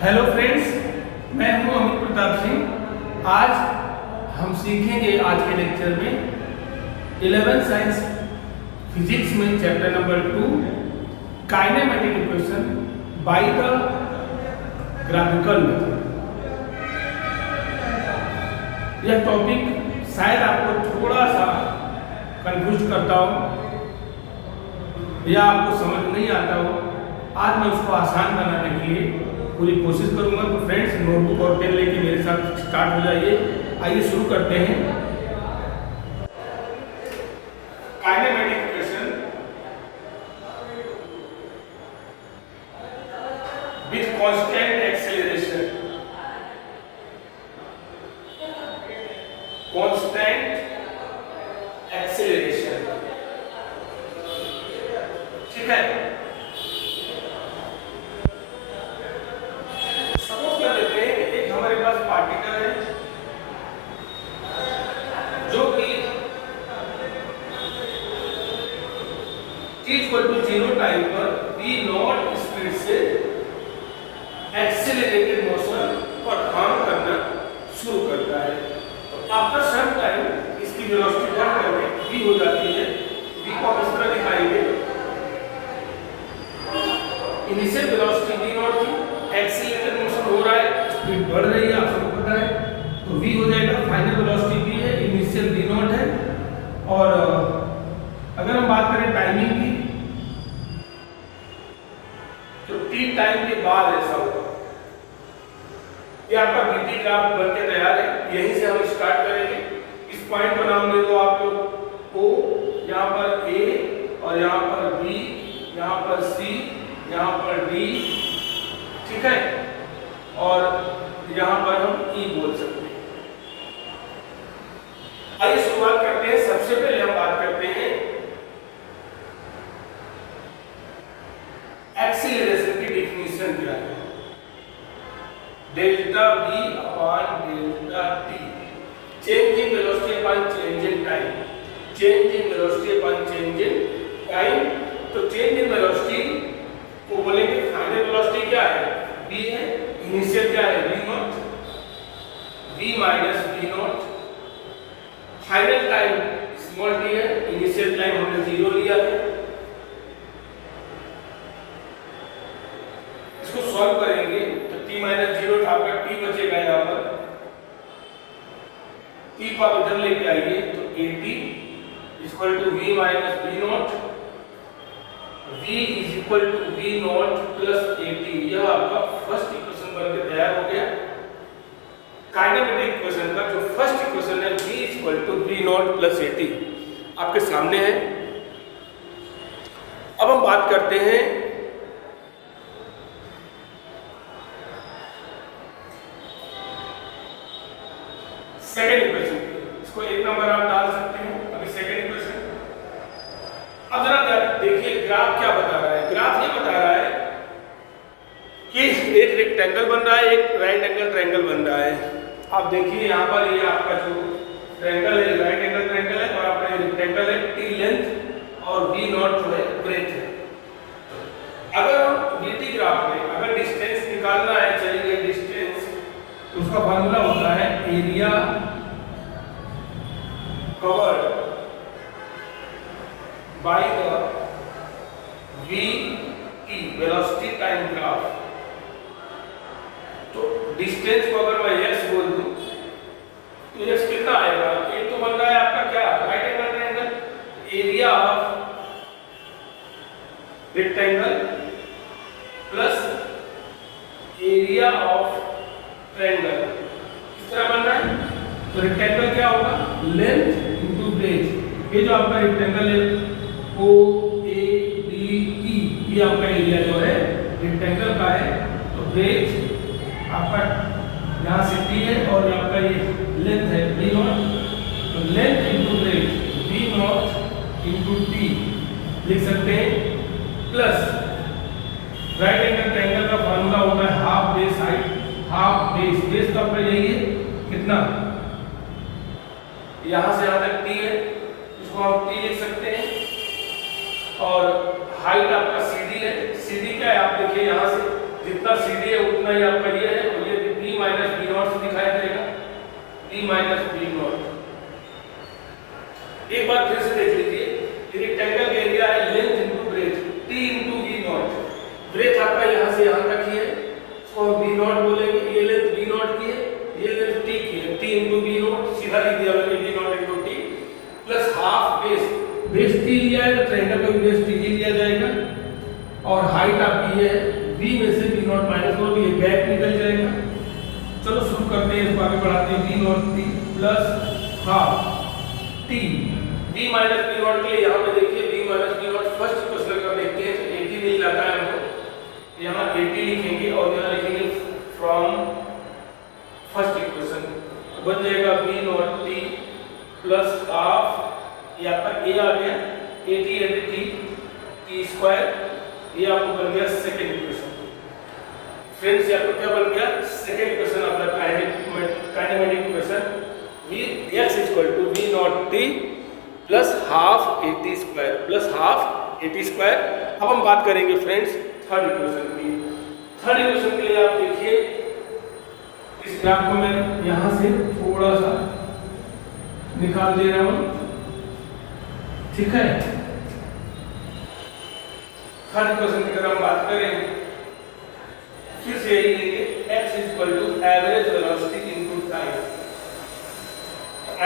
Hello friends, मैं हूं अमित प्रताप सिंह। आज हम सीखेंगे आज के लेक्चर में 11 साइंस फिजिक्स में chapter number 2 kinematic equation by the graphical method. यह टॉपिक शायद आपको थोड़ा सा कंफ्यूज करता हो या आपको समझ नहीं आता हो। आज मैं उसको आसान बनाने के लिए पूरी कोशिश करूंगा। तो फ्रेंड्स, नोटबुक और पेन लेके मेरे साथ स्टार्ट हो जाइए। आइए शुरू करते हैं। Kinematic equation with constant acceleration. Constant acceleration, ठीक है। पार्टिकल है जो कि t=0 टाइम पर v0 स्पीड से एक्सेलरेटेड मोशन परफॉर्म करना शुरू करता है। तो आफ्टर सम टाइम इसकी वेलोसिटी बढ़ करके v हो जाती है। v को इस तरह दिखाएंगे। इनिशियल वेलोसिटी v0 थी, एक्सेलरेटेड मोशन हो रहा है, स्पीड बढ़ रही है, आप सबको पता है। तो v हो जाएगा, फाइनल वेलोसिटी v है, इनिशियल v0 है। और अगर हम बात करें टाइमिंग की, तो t टाइम के बाद ऐसा होगा। ये आपका vt ग्राफ बन के तैयार है। यहीं से हम स्टार्ट करेंगे। इस पॉइंट का नाम दे दो आप लोग o, यहाँ पर a और यहाँ पर b, यहाँ पर c, यहाँ पर d, ठीक है। और यहाँ पर हम E बोल सकते हैं। आइए शुरुआत करते हैं। सबसे पहले हम बात करते हैं एक्सीलरेशन की डेफिनेशन क्या है। Delta V upon delta T, change in velocity upon change in time. Change in velocity upon change in time. तो चेंज इन वेलोसिटी को बोलेंगे फाइनल वेलोसिटी क्या है, v है। इनिशियल क्या है, v0, v minus v0। Final time small t है। Initial time हमने 0 लिया है। इसको सॉल्व करेंगे तो t माइनस 0 आपका t बचेगा। यहाँ पर t को आप इधर लेके आइए तो at equal to v minus v0। v is equal to v0 plus at। यह आपका फर्स्ट इक्वेशन बनकर तैयार हो गया। काइनेमेटिक इक्वेशन का जो फर्स्ट इक्वेशन है v equal to v0 plus at आपके सामने है। अब हम बात करते हैं सेकेंड इक्वेशन। इसको एक नंबर आप डाल सकते हैं। अभी सेकेंड इक्वेशन। अब जरा देखिए ग्राफ क्या बता रहा है। ग्राफ ये बता रहा है कि एक रेक्टेंगल बन रहा है, एक राइट एंगल ट्रायंगल बन रहा है। आप देखिए यहाँ पर ये आपका जो ट्रायंगल है राइट एंगल ट्रायंगल है, और आपका ये रेक्टेंगल है t लेंथ और v0 जो है ब्रेथ है। अगर हम vt ग्राफ में अगर डिस्टेंस निकालना है, चलिए डिस्टेंस, तो उसका फार्मूला होता है area covered by the vt velocity time graph. तो डिस्टेंस को अगर मैं x बोल दूं तो x कितना आएगा। एक तो बन रहा है आपका क्या, right angle triangle, area of rectangle plus area of triangle. किस तरह बन रहा है। तो रेक्टेंगल क्या होगा, लेंथ इनटू ब्रेथ। ये जो आपका रेक्टेंगल है o a d e, ये आपका एरिया जो है रेक्टेंगल का है। तो ब्रेथ आपका यहाँ से t है और आपका ये लेंथ है v0। तो length into breath v0 into t लिख सकते हैं। प्लस राइट एंगल ट्रायंगल का फार्मूला होता है half base height, half base. Base तो आपका यही है, कितना, यहाँ से यहाँ तक t है, इसको हम t लिख सकते हैं। और हाइट आपका CD है। CD क्या है आप देखिए यहाँ से जितना CD है उतना ही आपका ये है, और ये B माइनस B नॉट से दिखाया जाएगा, B माइनस B नॉट। एक बार फिर से देख लीजिए, ये रेक्टेंगल का एरिया है length into breadth, T into V nought. Breadth आपका यहाँ से यहाँ तक ही है, इसको हम B नॉट बोलेंगे। ये लेंथ B नॉट की है, ये लेंथ T की है, T इनटू V नॉट, सीधा लिख दिया मैंने V not into T plus half base. Base T लिया है तो ट्रायंगल का बेस T ही लिया जाएगा, और हाइट आपकी है V में से V नॉट माइनस करो तो ये गैप निकल जाएगा। चलो शुरू करते हैं, इसको आगे बढ़ाते हैं। V nought T plus half T, V minus V not के लिए यहाँ पे देखिए V minus V not first equation का देखते हैं, 80 मिल जाता है हमको, यहाँ 80 लिखेंगे और यहाँ लिखेंगे फ्रॉम फर्स्ट इक्वेशन, बन जाएगा V nought T plus half, ये आपका A आ गया 80 T T स्क्वायर, ये आपको बन गया सेकेंड इक्वेशन। फ्रेंड्स, ये आपको क्या बन गया? सेकेंड इक्वेशन अपना kinematic equation, x equal to V nought T plus half AT square plus half AT square. अब हम बात करेंगे फ्रेंड्स थर्ड इक्वेशन की। थर्ड इक्वेशन के लिए आप देखिए, इस ग्राफ को मैं यहाँ से थोड़ा सा निकाल दे रहा हूँ, ठीक है। थर्ड इक्वेशन की अगर हम बात करें, फिर से यही लेंगे, x equal to average velocity into time.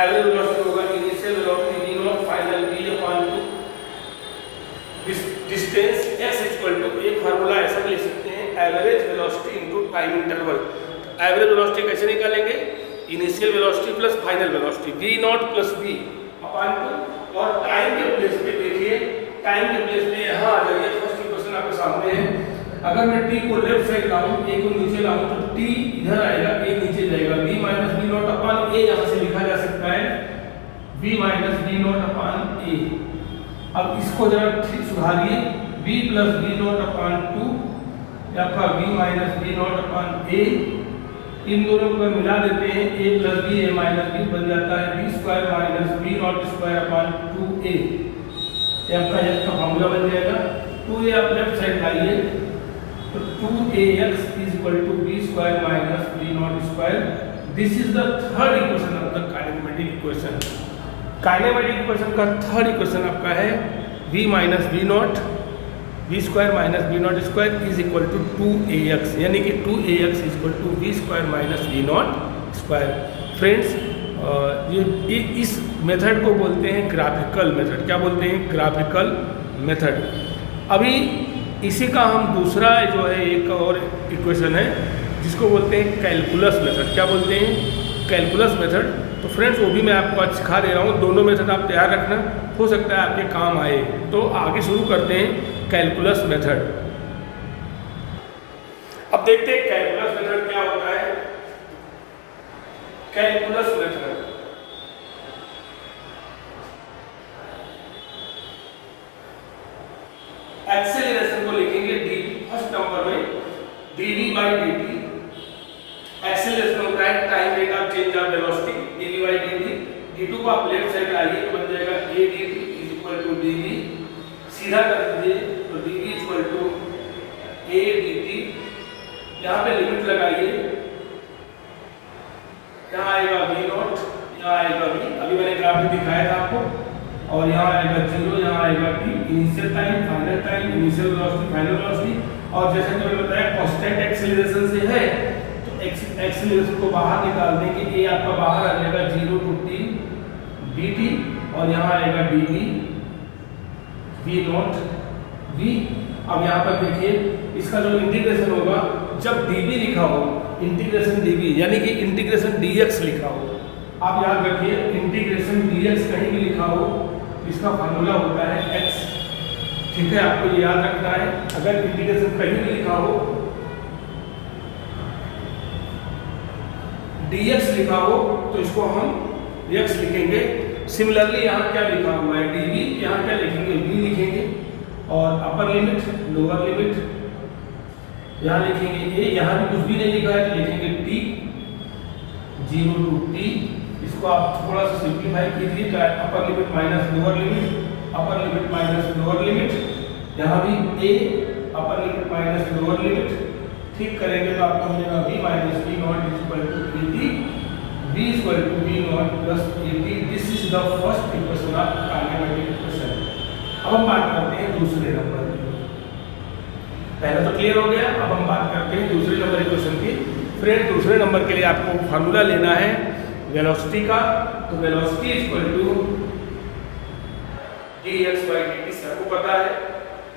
Average velocity होगा initial velocity v naught final v upon two distance x equal to, एक फार्मूला ऐसा भी लिख सकते हैं, average velocity into time interval. Average velocity कैसे निकालेंगे? Initial velocity plus final velocity, v not plus v upon two, और time के प्लेस पे देखिए, टाइम के प्लेस पे यहाँ आ जाइए, फर्स्ट इक्वेशन आपके सामने है। अगर मैं t को लेफ्ट साइड लाऊं, a को नीचे लाऊं, तो t इधर आएगा, a नीचे जाएगा, v minus v not upon a यहाँ से लिखा जा सकता है v minus v not upon a। अब इसको जरा ठीक सुधारिए, v plus v not upon 2 आपका v minus v not upon a, इन दोनों को मिला देते हैं, a plus b a minus b बन जाता है b square minus v not square upon 2a। ये आपका x का फॉर्मूला बन जाएगा। 2a आप लेफ्ट साइड लाइए तो 2ax is equal to b square minus b naught square. This is the third equation of the kinematic equation. Kinematic equation का third equation आपका है v minus v naught, v square minus v naught square is equal to 2ax, यानी कि 2ax is equal to v square minus v naught square. Friends, ये इस method को बोलते हैं ग्राफिकल मेथड। क्या बोलते हैं? Graphical method. अभी इसी का हम दूसरा जो है एक और इक्वेशन है जिसको बोलते हैं कैलकुलस मेथड। क्या बोलते हैं? Calculus method. तो फ्रेंड्स, वो भी मैं आपको आज सिखा दे रहा हूँ, दोनों मेथड आप तैयार रखना, हो सकता है आपके काम आए। तो आगे शुरू करते हैं कैलकुलस मेथड। अब देखते हैं कैलकुलस मेथड क्या होता है। कैलकुलस मेथड एक्सेलरेशन को लिखेंगे डी, फर्स्ट नंबर में dv बाई dt। एक्सेलरेशन होता है time rate of change of velocity, dv by dt। d2 को आप लेफ्ट साइड लाइए तो बन जाएगा a dt is equal to dv, सीधा कर दीजिए तो dv is equal to a dt। यहाँ पे लिमिट लगाइए, यहाँ आएगा v नॉट, यहाँ आएगा v, अभी मैंने ग्राफ में दिखाया था आपको, और यहाँ आएगा 0, यहाँ आएगा t, initial time, final time, initial velocity, final velocity. और जैसे कि मैंने बताया कांस्टेंट एक्सेलरेशन से है तो एक्सेलरेशन को बाहर निकाल देंगे, ये आपका बाहर आ जाएगा 0 to t dt, और यहाँ आएगा dv v नॉट v। अब यहाँ पर देखिए इसका जो इंटीग्रेशन होगा, जब dv लिखा हो, इंटीग्रेशन dv यानी कि इंटीग्रेशन dx लिखा हो, आप याद रखिए इंटीग्रेशन dx कहीं भी लिखा हो इसका फार्मूला होता है x, ठीक है, आपको ये याद रखना है। अगर इंटीग्रेशन कहीं भी लिखा हो, dx लिखा हो तो इसको हम x लिखेंगे। सिमिलरली यहाँ क्या लिखा हुआ है dv, यहाँ क्या लिखेंगे v लिखेंगे, और अपर लिमिट लोअर लिमिट यहाँ लिखेंगे a, यहाँ भी कुछ भी नहीं लिखा है तो लिखेंगे t 0 to t। इसको आप थोड़ा सा सिंप्लीफाई कीजिए तो upper limit minus lower limit, upper limit minus lower limit, यहाँ भी a upper limit minus lower limit, ठीक करेंगे तो आपको मिलेगा v minus v nought is equal to 80, v is equal to v not plus 80। This is the first equation of kinematic equation. अब हम बात करते हैं दूसरे नंबर की। पहला तो क्लियर हो गया, अब हम बात करते हैं दूसरे नंबर इक्वेशन की। फ्रेंड दूसरे नंबर के लिए आपको फार्मूला लेना है वेलोसिटी का। तो velocity is equal to dx by dt, सबको पता है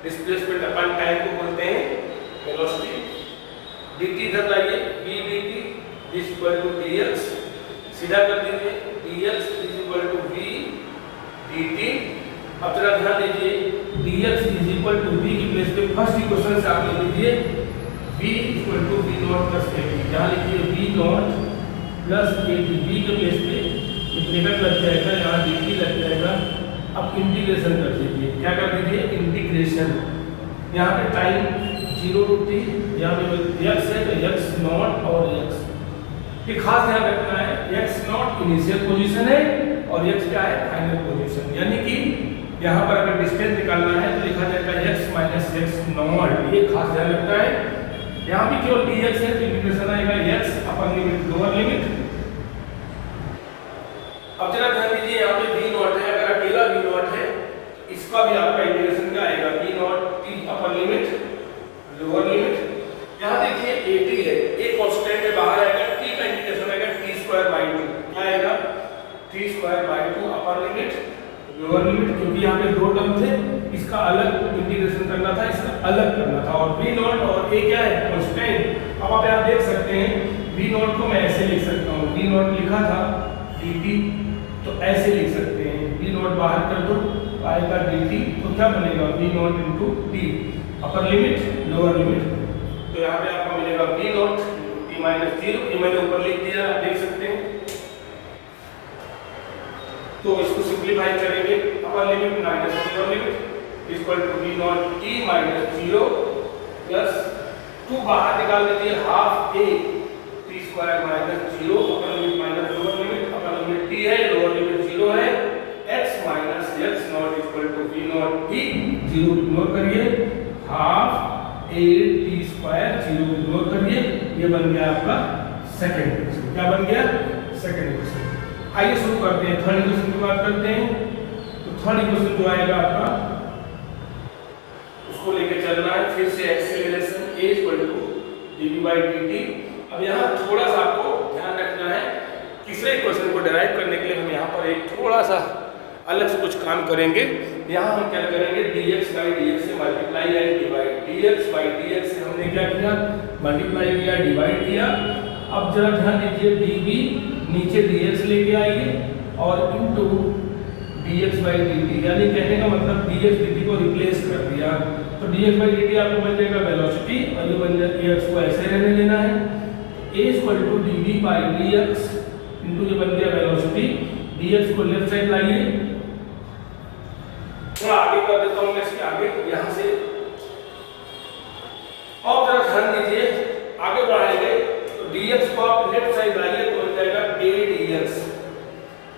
डिस्प्लेसमेंट अपन टाइम को बोलते हैं वेलोसिटी। dt इधर लाइए, v dt is equal to dx, सीधा कर दीजिए dx is equal to v dt। अब जरा ध्यान दीजिए dx is equal to v की प्लेस पे फर्स्ट इक्वेशन से आप ले लीजिए v equal to v not plus 80। यहाँ लिखिए v नॉट प्लस 80, v के प्लेस पे ब्रैकेट लग जाएगा, यहाँ dt लग जाएगा। अब इंटीग्रेशन कर दीजिए, क्या कर दीजिए इंटीग्रेशन। यहाँ पे टाइम 0 to t, यहाँ पे x है तो x नॉट और x, ये खास ध्यान रखना है, x नॉट इनिशियल पोजीशन है और x क्या है फाइनल पोजीशन। यानी कि यहाँ पर अगर डिस्टेंस निकालना है तो लिखा जाएगा x माइनस x नॉट, ये खास ध्यान रखना है। यहाँ भी केवल dx है तो इंटीग्रेशन आएगा x upper limit lower limit. अब जरा ध्यान दीजिए यहाँ पे v नॉट है, अगर अकेला v नॉट है इसका भी आपका इंटीग्रेशन क्या आएगा v nought t upper limit lower limit. यहाँ देखिए 80 है, एक कांस्टेंट है बाहर आएगा, t का इंटीग्रेशन आएगा t²/2, क्या आएगा t²/2 upper limit lower limit. क्योंकि यहाँ पे दो टर्म थे, इसका अलग इंटीग्रेशन करना था, इसका अलग करना था। और v नॉट और a क्या है कांस्टेंट। अब आप यहाँ देख सकते हैं v नॉट को मैं ऐसे लिख सकता हूँ, v नॉट लिखा था dt तो ऐसे लिख सकते हैं, v नॉट बाहर कर दो आएगा dt, तो क्या बनेगा v not into t upper limit lower limit. तो यहाँ पे आपको मिलेगा v नॉट t माइनस 0, ये मैंने ऊपर लिख दिया, आप देख सकते हैं। तो इसको सिंप्लीफाई करेंगे, upper limit minus lower limit equal to v nought t minus 0 plus 2 बाहर निकाल दीजिए half a t² minus 0 upper limit minus lower limit, upper limit t है लोअर लिमिट 0 है, x minus x nought equal to v nought t, 0 ignore करिए, half a t² 0 ignore करिए, ये बन गया आपका सेकंड इक्वेशन। क्या बन गया सेकंड इक्वेशन। आइए शुरू करते हैं, थर्ड इक्वेशन की बात करते हैं। तो थर्ड इक्वेशन जो आएगा आपका उसको लेके चलना है, फिर से acceleration a equal to dv by dt। अब यहाँ थोड़ा सा आपको ध्यान रखना है, तीसरे इक्वेशन को डिराइव करने के लिए हम यहाँ पर एक थोड़ा सा अलग से कुछ काम करेंगे। यहाँ हम क्या करेंगे dx by dx से multiply and divide, dx by dx से हमने क्या किया मल्टीप्लाई किया डिवाइड किया। अब जरा ध्यान दीजिए dv नीचे dx लेके आइए और इनटू dx by dt, यानी कहने का मतलब dx dt को रिप्लेस कर दिया। तो dx by dt आपको बन जाएगा वेलोसिटी और ये बन जाएगा x को ऐसे रहने देना है, a equal to dv by dx into ये बन गया वेलोसिटी, dx को लेफ्ट साइड लाइए, थोड़ा आगे कर देता हूं मैं इसके आगे यहाँ से। और जरा ध्यान दीजिए आगे बढ़ाएंगे तो dx को आप लेफ्ट साइड लाइए तो बन जाएगा a dx,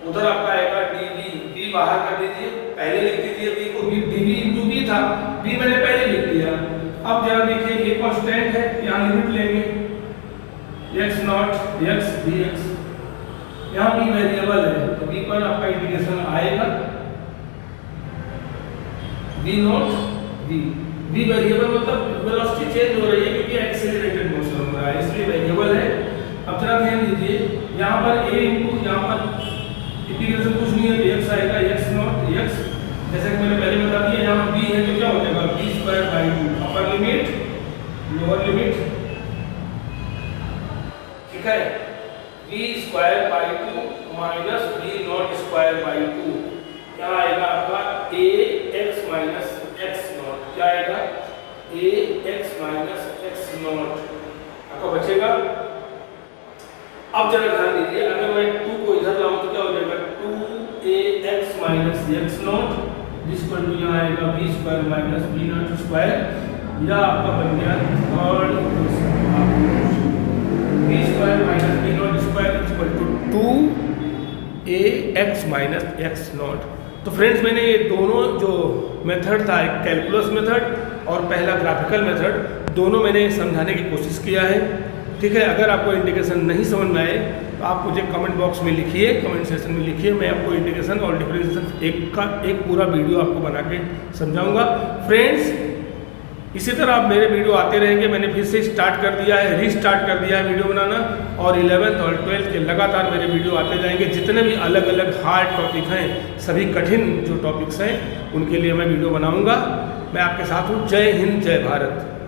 उधर आपका आएगा dv, v बाहर कर दीजिए, पहले लिख दीजिए v को, dv इंटू v था, v मैंने पहले लिख दिया। अब जरा देखिए ये कांस्टेंट है, यहाँ लिमिट लेंगे x नॉट x dx, यहाँ v वेरिएबल है तो v पर आपका इंटीग्रेशन आएगा v नॉट v वेरिएबल मतलब वेलोसिटी चेंज हो रही है क्योंकि एक्सेलरेटेड मोशन हो रहा है इसलिए वेरिएबल है। अब जरा ध्यान दीजिए यहाँ पर a इनटू यहाँ पर इंटीग्रेशन कुछ नहीं है तो x आएगा x नॉट x, जैसे कि मैंने पहले बता दिया यहाँ v है तो क्या हो जाएगा v² upper limit lower limit, ठीक है, v² माइनस v नॉट² 2, क्या आएगा आपका ax माइनस x नॉट, क्या आएगा ax माइनस x नॉट आपका बचेगा। अब जरा ध्यान दीजिए अगर मैं 2 को इधर लाऊं तो क्या हो जाएगा 2ax minus x nought equal to यहाँ आएगा v² माइनस v नॉट², या आपका बन गया third equation v² minus v naught equal to 2ax minus x naught. तो फ्रेंड्स मैंने ये दोनों जो मेथड था, एक कैलकुलस मेथड और पहला ग्राफिकल मेथड, दोनों मैंने समझाने की कोशिश किया है। ठीक है, अगर आपको इंटीग्रेशन नहीं समझ में आए तो आप मुझे कमेंट बॉक्स में लिखिए, कमेंट सेक्शन में लिखिए, मैं आपको इंटीग्रेशन और डिफरेंशिएशन एक पूरा वीडियो आपको बना के समझाऊंगा। फ्रेंड्स, इसी तरह आप मेरे वीडियो आते रहेंगे। मैंने फिर से स्टार्ट कर दिया है, रीस्टार्ट कर दिया है वीडियो बनाना, और 11th और 12th के लगातार मेरे वीडियो आते जाएंगे। जितने भी अलग अलग हार्ड टॉपिक हैं, सभी कठिन जो टॉपिक्स हैं, उनके लिए मैं वीडियो बनाऊंगा। मैं आपके साथ हूँ। जय हिंद, जय भारत।